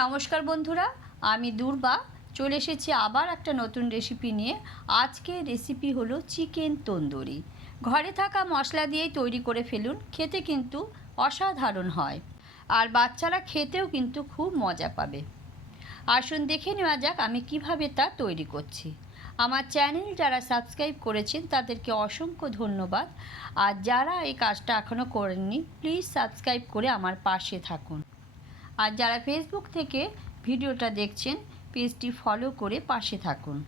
নমস্কার বন্ধুরা, আমি দুর্বা চলে এসেছি আবার একটা নতুন রেসিপি নিয়ে। আজকে রেসিপি হলো চিকেন তন্দুরি। ঘরে থাকা মশলা দিয়েই তৈরি করে ফেলুন, খেতে কিন্তু অসাধারণ হয়। আর বাচ্চারা খেতেও কিন্তু খুব মজা পাবে। আসুন দেখে নেওয়া যাক আমি কীভাবে তা তৈরি করছি। আমার চ্যানেল যারা সাবস্ক্রাইব করেছেন, তাদেরকে অসংখ্য ধন্যবাদ। আর যারা এই কাজটা এখনও করেননি প্লিজ সাবস্ক্রাইব করে আমার পাশে থাকুন। আর যারা ফেসবুক থেকে ভিডিওটা দেখছেন, পেজটি ফলো করে পাশে থাকুন।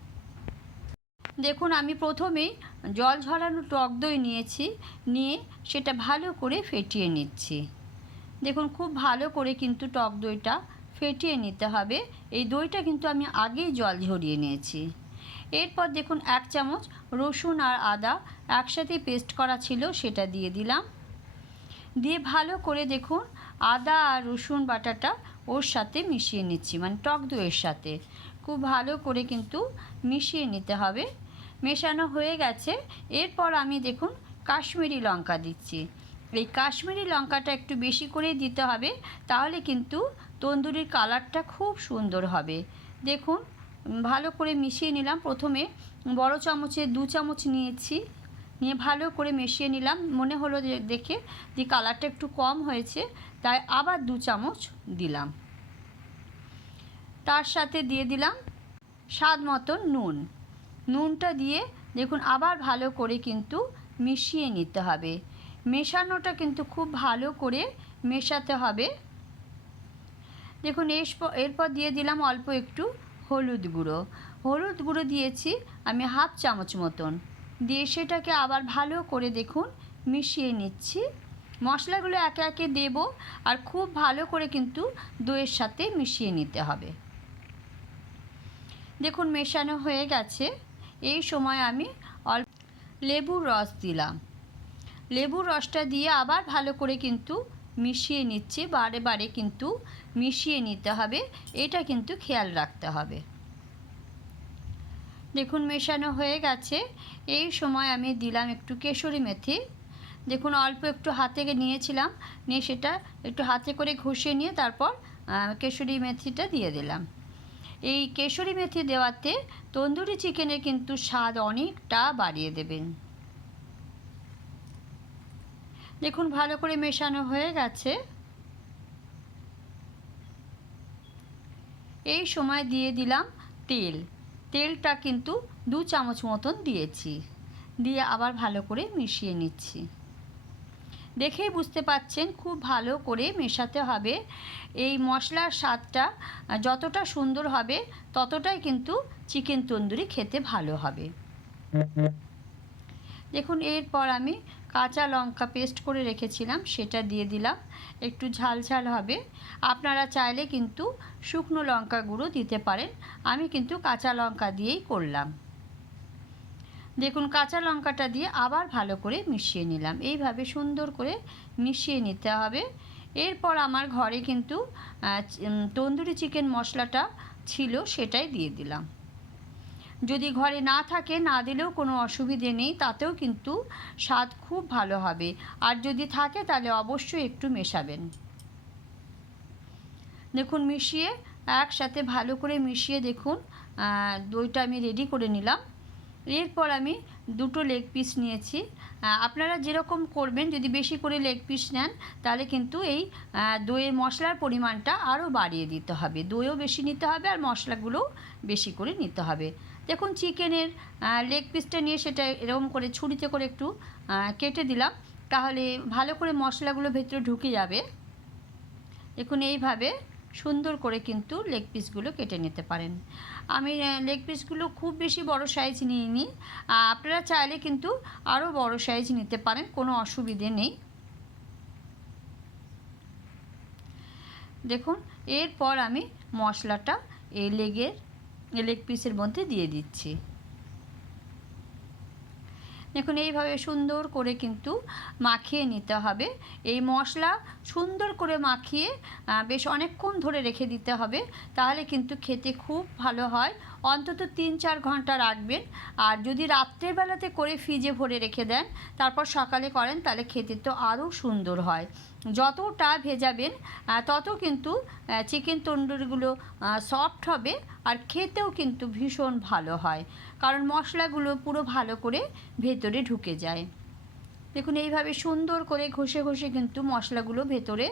দেখুন, আমি প্রথমেই জল ঝরানো টক দই নিয়েছি, নিয়ে সেটা ভালো করে ফেটিয়ে নিচ্ছি। দেখুন, খুব ভালো করে কিন্তু টক দইটা ফেটিয়ে নিতে হবে। এই দইটা কিন্তু আমি আগেই জল ঝরিয়ে নিয়েছি। এরপর দেখুন, এক চামচ রসুন আর আদা একসাথে পেস্ট করা ছিল, সেটা দিয়ে দিলাম। দিয়ে ভালো করে দেখুন আদা আর রসুন বাটাটা ওর সাথে মিশিয়ে নিচ্ছি মানে টক দইয়ের সাথে। খুব ভালো করে কিন্তু মিশিয়ে নিতে হবে। মেশানো হয়ে গেছে। এরপর আমি দেখুন কাশ্মীরি লঙ্কা দিচ্ছি। এই কাশ্মীরি লঙ্কাটা একটু বেশি করেই দিতে হবে, তাহলে কিন্তু তন্দুরির কালারটা খুব সুন্দর হবে। দেখুন, ভালো করে মিশিয়ে নিলাম। প্রথমে বড় চামচে দু চামচ নিয়েছি। নিয়ে ভালো করে মিশিয়ে নিলাম। মনে হলো যে দেখে যে কালারটা একটু কম হয়েছে, তাই আবার দু চামচ দিলাম। তার সাথে দিয়ে দিলাম স্বাদ মতন নুন। নুনটা দিয়ে দেখুন আবার ভালো করে কিন্তু মিশিয়ে নিতে হবে। মেশানোটা কিন্তু খুব ভালো করে মেশাতে হবে। দেখুন এরপর দিয়ে দিলাম অল্প একটু হলুদ গুঁড়ো। হলুদ গুঁড়ো দিয়েছি আমি হাফ চামচ মতন। দিয়ে সেটাকে আবার ভালো করে দেখুন, মিশিয়ে নিচ্ছি। মশলাগুলো একে একে দেব আর খুব ভালো করে কিন্তু দইয়ের সাথে মিশিয়ে নিতে হবে। দেখুন মেশানো হয়ে গেছে। এই সময় আমি অল্প লেবুর রস দিলাম। লেবুর রসটা দিয়ে আবার ভালো করে কিন্তু মিশিয়ে নিচ্ছি। বারে বারে কিন্তু মিশিয়ে নিতে হবে। এটা কিন্তু খেয়াল রাখতে হবে। দেখুন, মেশানো হয়ে গেছে। এই সময় আমি দিলাম একটু কেশরি মেথি। দেখুন, অল্প একটু হাতে নিয়েছিলাম। নিয়ে সেটা একটু হাতে করে ঘষিয়ে নিয়ে তারপর কেশরি মেথিটা দিয়ে দিলাম। এই কেশরি মেথি দেওয়াতে তন্দুরি চিকেনের কিন্তু স্বাদ অনেকটা বাড়িয়ে দেবেন। দেখুন, ভালো করে মেশানো হয়ে গেছে। এই সময় দিয়ে দিলাম তেল। তেলটা কিন্তু দু চামচ মতন দিয়েছি। দিয়ে আবার ভালো করে মিশিয়ে নিচ্ছি। দেখেই বুঝতে পাচ্ছেন খুব ভালো করে মেশাতে হবে। এই মশলার স্বাদটা যতটা সুন্দর হবে, ততটাই কিন্তু চিকেন তন্দুরি খেতে ভালো হবে। দেখুন, এরপর আমি কাঁচা লঙ্কা পেস্ট করে রেখেছিলাম, সেটা দিয়ে দিলাম। একটু ঝাল ঝাল হবে। আপনারা চাইলে কিন্তু শুকনো লঙ্কা গুঁড়ো দিতে পারেন। আমি কিন্তু কাঁচা লঙ্কা দিয়েই করলাম। দেখুন, কাঁচা লঙ্কাটা দিয়ে আবার ভালো করে মিশিয়ে নিলাম। এইভাবে সুন্দর করে মিশিয়ে নিতে হবে। এরপর আমার ঘরে কিন্তু তন্দুরি চিকেন মশলাটা ছিল, সেটাই দিয়ে দিলাম। যদি ঘরে না থাকে, না দিলেও কোনো অসুবিধে নেই, তাতেও কিন্তু স্বাদ খুব ভালো হবে। আর যদি থাকে, তাহলে অবশ্যই একটু মেশাবেন। দেখুন, মিশিয়ে একসাথে ভালো করে মিশিয়ে দেখুন দইটা আমি রেডি করে নিলাম। এরপর আমি দুটো লেগ পিস নিয়েছি। আপনারা যেরকম করবেন, যদি বেশি করে লেগ পিস নেন, তাহলে কিন্তু এই দইয়ের মশলার পরিমাণটা আরও বাড়িয়ে দিতে হবে। দইও বেশি নিতে হবে আর মশলাগুলোও বেশি করে নিতে হবে। দেখুন চিকেনের লেগ পিসটা নিয়ে সেটা এরকম করে ছুরিতে করে একটু কেটে দিলাম। তাহলে ভালো করে মশলাগুলো ভেতরে ঢুকে যাবে। দেখুন এইভাবে সুন্দর করে কিন্তু লেগ পিসগুলো কেটে নিতে পারেন। আমি লেগ পিসগুলো খুব বেশি বড় সাইজ নিইনি। আপনারা চাইলে কিন্তু আরও বড় সাইজ নিতে পারেন, কোনো অসুবিধে নেই। দেখুন, এরপর আমি মশলাটা এই লেগের লেগ পিসের মধ্যে দিয়ে দিচ্ছি। দেখুন, এইভাবে সুন্দর করে কিন্তু মাখিয়ে নিতে হবে। এই মশলা সুন্দর করে মাখিয়ে বেশ অনেকক্ষণ ধরে রেখে দিতে হবে। তাহলে কিন্তু খেতে খুব ভালো হয়। অন্তত তিন চার ঘণ্টা রাখবেন। আর যদি রাত্রেবেলাতে করে ফ্রিজে ভরে রেখে দেন, তারপর সকালে করেন, তাহলে খেতে তো আরও সুন্দর হয়। যতটা ভেজাবেন তত কিন্তু চিকেন তন্দুরিগুলো সফট হবে আর খেতেও কিন্তু ভীষণ ভালো হয়। কারণ মশলাগুলো পুরো ভালো করে ভেতরে ঢুকে যায়। দেখুন, এইভাবে সুন্দর করে ঘষে ঘষে কিন্তু মশলাগুলো ভেতরে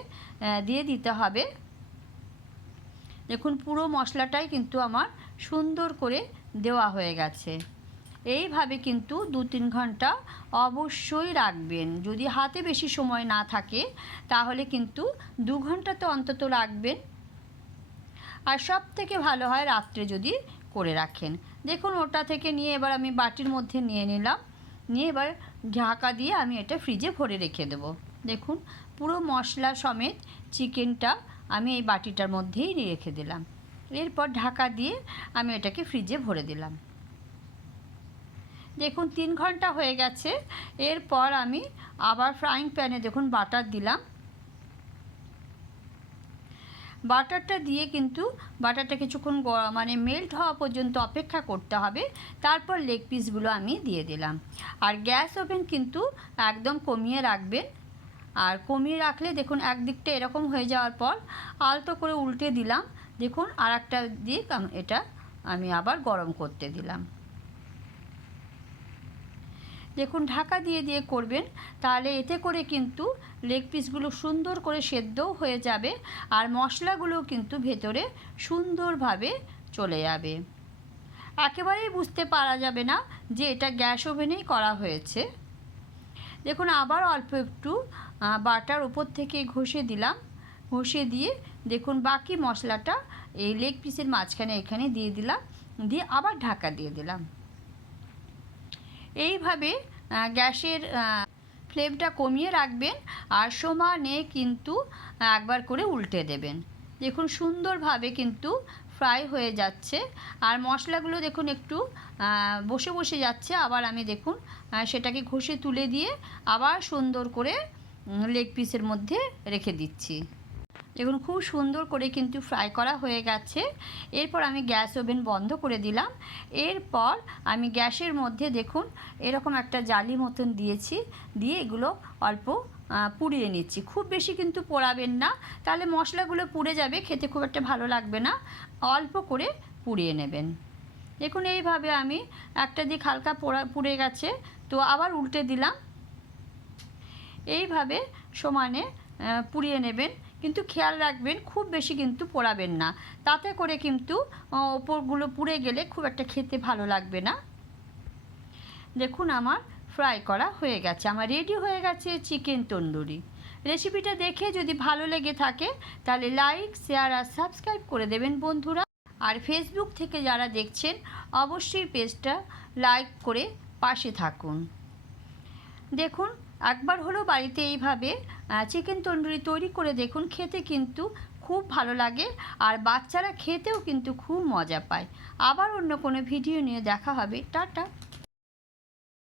দিয়ে দিতে হবে। দেখুন, পুরো মশলাটাই কিন্তু আমার সুন্দর করে দেওয়া হয়ে গেছে। এইভাবে কিন্তু দু তিন ঘণ্টা অবশ্যই রাখবেন। যদি হাতে বেশি সময় না থাকে, তাহলে কিন্তু দু ঘণ্টা তো অন্তত রাখবেন। আর সব থেকে ভালো হয় রাত্রে যদি করে রাখেন। দেখুন, ওটা থেকে নিয়ে এবার আমি বাটির মধ্যে নিয়ে নিলাম। নিয়ে এবার ঢাকা দিয়ে আমি এটা ফ্রিজে ভরে রেখে দেবো। দেখুন, পুরো মশলা সমেত চিকেনটা আমি এই বাটিটার মধ্যেই রেখে দিলাম। এরপর ঢাকা দিয়ে আমি এটাকে ফ্রিজে ভরে দিলাম। দেখুন, তিন ঘণ্টা হয়ে গেছে। এরপর আমি আবার ফ্রাইং প্যানে দেখুন বাটার দিলাম। বাটারটা দিয়ে কিন্তু বাটারটা কিছুক্ষণ মানে মেল্ট হওয়া পর্যন্ত অপেক্ষা করতে হবে। তারপর লেগ পিসগুলো আমি দিয়ে দিলাম। আর গ্যাস ওভেন কিন্তু একদম কমিয়ে রাখবেন। আর কমিয়ে রাখলে দেখুন, একদিকটা এরকম হয়ে যাওয়ার পর আলতো করে উল্টে দিলাম। দেখুন আর একটা দিক এটা আমি আবার গরম করতে দিলাম। দেখুন, ঢাকা দিয়ে দিয়ে করবেন, তাহলে এতে করে কিন্তু লেগ পিসগুলো সুন্দর করে সেদ্ধও হয়ে যাবে আর মশলাগুলো কিন্তু ভেতরে সুন্দরভাবে চলে যাবে। একেবারেই বুঝতে পারা যাবে না যে এটা গ্যাস ওভেনেই করা হয়েছে। দেখুন, আবার অল্প একটু বাটার উপর থেকে ঘষে দিলাম। ঘষে দিয়ে দেখুন, বাকি মশলাটা এই লেগ পিসের মাঝখানে এখানে দিয়ে দিলাম। দিয়ে আবার ঢাকা দিয়ে দিলাম। এইভাবে গ্যাসের ফ্লেমটা কমিয়ে রাখবেন। আর সমানে কিন্তু একবার করে উল্টে দেবেন। দেখুন সুন্দরভাবে কিন্তু ফ্রাই হয়ে যাচ্ছে। আর মশলাগুলো দেখুন একটু বসে বসে যাচ্ছে। আবার আমি দেখুন সেটাকে ঘষে তুলে দিয়ে আবার সুন্দর করে লেগ পিসের মধ্যে রেখে দিচ্ছি। দেখুন খুব সুন্দর করে কিন্তু ফ্রাই করা হয়ে গেছে। এরপর আমি গ্যাস ওভেন বন্ধ করে দিলাম। এরপর আমি গ্যাসের মধ্যে দেখুন এরকম একটা জালি মতন দিয়েছি, দিয়ে এগুলো অল্প পুড়িয়ে নিচ্ছি। খুব বেশি কিন্তু পোড়াবেন না, তাহলে মশলাগুলো পুড়ে যাবে, খেতে খুব একটা ভালো লাগবে না। অল্প করে পুড়িয়ে নেবেন। দেখুন এইভাবে আমি একটা দিক হালকা পোড়া, পুড়ে গেছে, তো আবার উল্টে দিলাম। এইভাবে সমানে পুড়িয়ে নেবেন। কিন্তু খেয়াল রাখবেন, খুব বেশি কিন্তু পোড়াবেন না। তাতে করে কিন্তু ওপরগুলো পুড়ে গেলে খুব একটা খেতে ভালো লাগবে না। দেখুন আমার ফ্রাই করা হয়ে গেছে। আমার রেডি হয়ে গেছে চিকেন তন্দুরি। রেসিপিটা দেখে যদি ভালো লেগে থাকে, তাহলে লাইক, শেয়ার আর সাবস্ক্রাইব করে দেবেন বন্ধুরা। আর ফেসবুক থেকে যারা দেখছেন, অবশ্যই পেজটা লাইক করে পাশে থাকুন। দেখুন একবার হলো বাড়িতে এইভাবে চিকেন তন্দুরি তৈরি করে দেখুন, খেতে কিন্তু খুব ভালো লাগে আর বাচ্চারা খেতেও কিন্তু খুব মজা পায়। আবার অন্য কোনো ভিডিও নিয়ে দেখা হবে। টাটা।